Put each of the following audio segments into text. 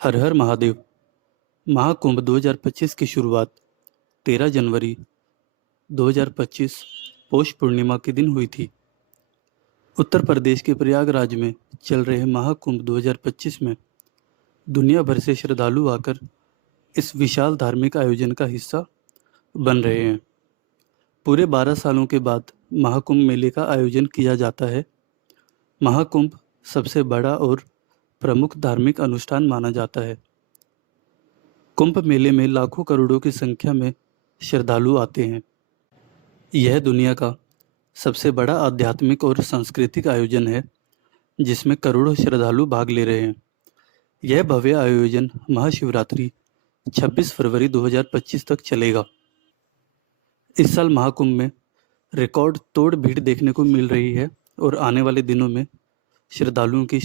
हर हर महादेव। महाकुंभ 2025 की शुरुआत 13 जनवरी 2025 पौष पूर्णिमा के दिन हुई थी। उत्तर प्रदेश के प्रयागराज में चल रहे महाकुंभ 2025 में दुनिया भर से श्रद्धालु आकर इस विशाल धार्मिक आयोजन का हिस्सा बन रहे हैं। पूरे 12 सालों के बाद महाकुंभ मेले का आयोजन किया जाता है। महाकुंभ सबसे बड़ा और प्रमुख धार्मिक अनुष्ठान माना जाता है। कुंभ मेले में लाखों करोड़ों की संख्या में श्रद्धालु आते हैं। यह दुनिया का सबसे बड़ा आध्यात्मिक और सांस्कृतिक आयोजन है, जिसमें करोड़ों श्रद्धालु भाग ले रहे हैं। यह भव्य आयोजन महाशिवरात्रि 26 फरवरी 2025 तक चलेगा। इस साल महाकुंभ में रिकॉर्ड तोड़ भीड़ देखने को मिल रही है और आने वाले दिनों में श्रद्धालुओं की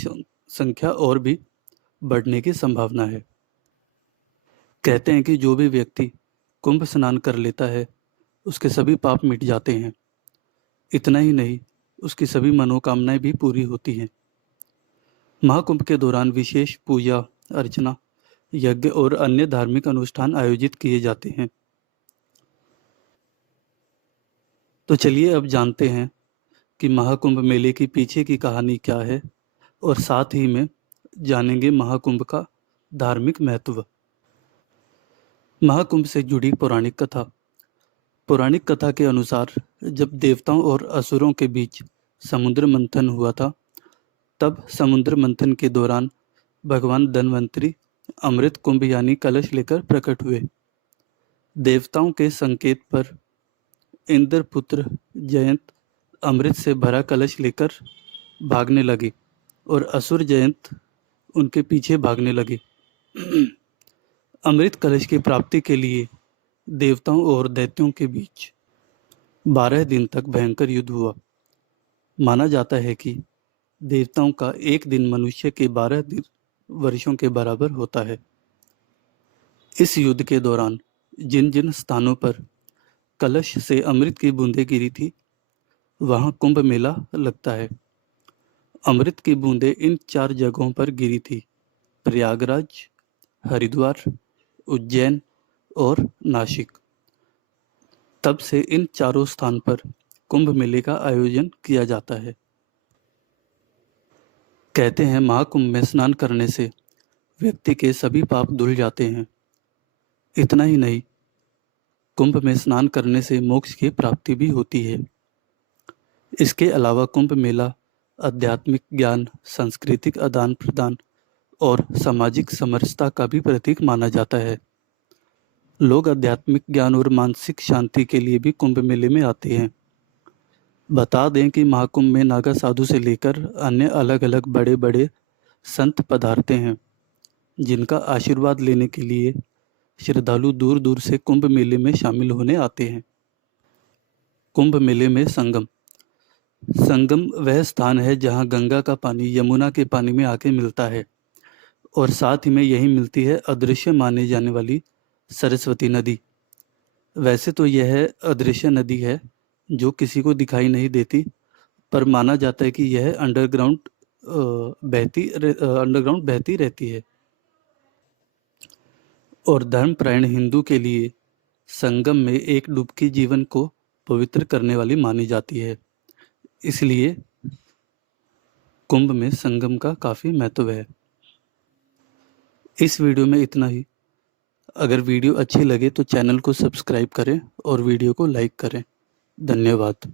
संख्या और भी बढ़ने की संभावना है। कहते हैं कि जो भी व्यक्ति कुंभ स्नान कर लेता है, उसके सभी पाप मिट जाते हैं। इतना ही नहीं, उसकी सभी मनोकामनाएं भी पूरी होती हैं। महाकुंभ के दौरान विशेष पूजा अर्चना, यज्ञ और अन्य धार्मिक अनुष्ठान आयोजित किए जाते हैं। तो चलिए अब जानते हैं कि महाकुंभ मेले की पीछे की कहानी क्या है और साथ ही में जानेंगे महाकुंभ का धार्मिक महत्व। महाकुंभ से जुड़ी पौराणिक कथा। पौराणिक कथा के अनुसार जब देवताओं और असुरों के बीच समुद्र मंथन हुआ था, तब समुद्र मंथन के दौरान भगवान धन्वंतरी अमृत कुंभ यानी कलश लेकर प्रकट हुए। देवताओं के संकेत पर इंद्रपुत्र जयंत अमृत से भरा कलश लेकर भागने लगे और असुर जयंत उनके पीछे भागने लगे। अमृत कलश की प्राप्ति के लिए देवताओं और दैत्यों के बीच 12 दिन तक भयंकर युद्ध हुआ। माना जाता है कि देवताओं का एक दिन मनुष्य के 12 वर्षों के बराबर होता है। इस युद्ध के दौरान जिन जिन स्थानों पर कलश से अमृत की बूंदें गिरी थी, वहां कुंभ मेला लगता है। अमृत की बूंदें इन 4 जगहों पर गिरी थी: प्रयागराज, हरिद्वार, उज्जैन और नासिक। तब से इन चारों स्थान पर कुंभ मेले का आयोजन किया जाता है। कहते हैं महाकुंभ में स्नान करने से व्यक्ति के सभी पाप धुल जाते हैं। इतना ही नहीं, कुंभ में स्नान करने से मोक्ष की प्राप्ति भी होती है। इसके अलावा कुंभ मेला आध्यात्मिक ज्ञान, सांस्कृतिक आदान प्रदान और सामाजिक समरसता का भी प्रतीक माना जाता है। लोग आध्यात्मिक ज्ञान और मानसिक शांति के लिए भी कुंभ मेले में आते हैं। बता दें कि महाकुंभ में नागा साधु से लेकर अन्य अलग अलग बड़े बड़े संत पधारते हैं, जिनका आशीर्वाद लेने के लिए श्रद्धालु दूर दूर से कुंभ मेले में शामिल होने आते हैं। कुंभ मेले में संगम। संगम वह स्थान है जहां गंगा का पानी यमुना के पानी में आके मिलता है और साथ ही में यही मिलती है अदृश्य माने जाने वाली सरस्वती नदी। वैसे तो यह अदृश्य नदी है जो किसी को दिखाई नहीं देती, पर माना जाता है कि यह अंडरग्राउंड बहती रहती है। और धर्मपरायण हिंदू के लिए संगम में एक डुबकी जीवन को पवित्र करने वाली मानी जाती है। इसलिए कुंभ में संगम का काफ़ी महत्व है। इस वीडियो में इतना ही। अगर वीडियो अच्छी लगे तो चैनल को सब्सक्राइब करें और वीडियो को लाइक करें। धन्यवाद।